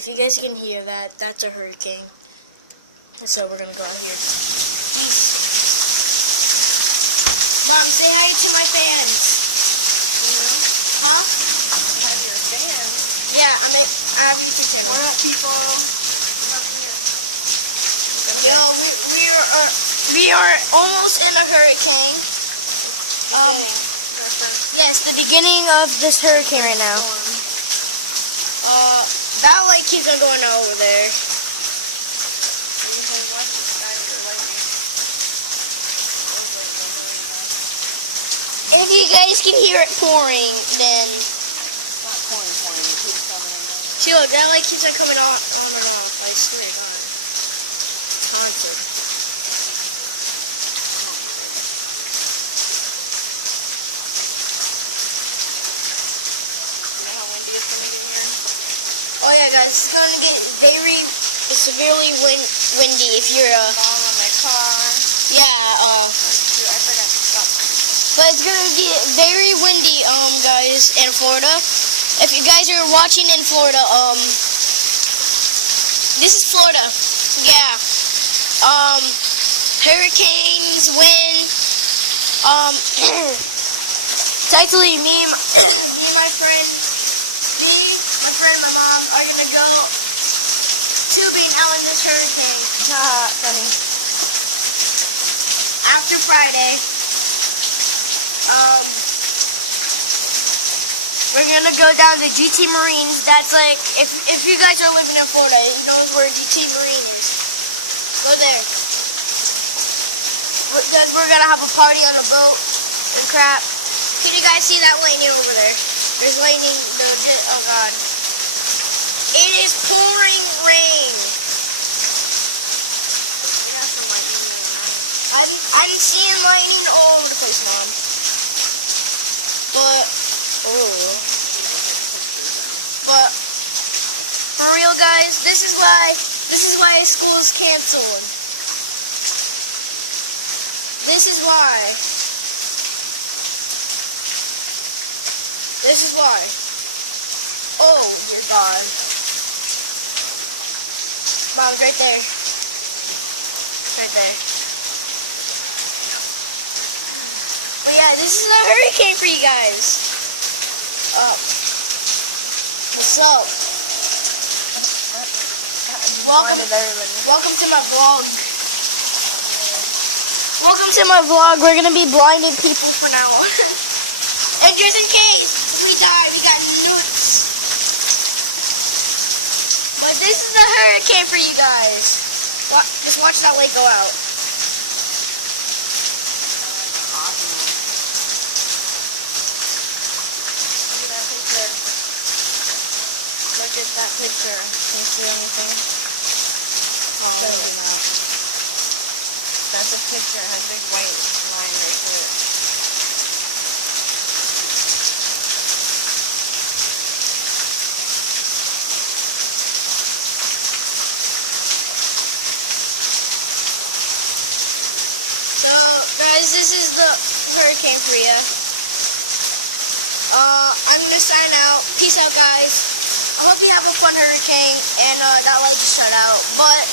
if you guys can hear that, that's a hurricane. So we're gonna go out here. Mom, say hi to my fans. You know? Huh? You have your fans. Yeah, I have YouTube channel. What up, people? Yo, we are almost in a hurricane. Yes, the beginning of this hurricane right now. That light keeps on going over there. If you guys can hear it pouring, then... Not pouring, it keeps coming in. See, look, that light keeps on coming on and off. I swear to God. It's haunted. Oh yeah, guys, it's going to get very severely windy if you're on my car. Yeah, I forgot to stop. but it's going to get very windy, guys, in Florida. If you guys are watching in Florida, this is Florida. Yeah. Hurricanes, wind. It's actually me and my friend. My mom are gonna go tubing out in this hurricane. Funny. After Friday, we're gonna go down to GT Marines. That's like, if you guys are living in Florida, you know where GT Marine is. Go there. Because we're gonna have a party on a boat and crap. Can you guys see that lightning over there? There's lightning. Oh God. It is pouring rain. I'm seeing lightning all over the place, Mom. But for real, guys, this is why school is canceled. This is why. This is why. Oh, dear God. Mom's right there. Right there. But yeah, this is a hurricane for you guys. What's up? Welcome to my vlog. Welcome to my vlog. We're gonna be blinding people for now on. And just in case we die, we got nukes. But this is a hurricane for you guys. Just watch that light go out. Look at that picture. Can you see anything? That's a picture. It has a big white line right there. So, guys, this is the hurricane for you. I'm gonna sign out. Peace out, guys. I hope you have a fun hurricane, and that light just shut out. But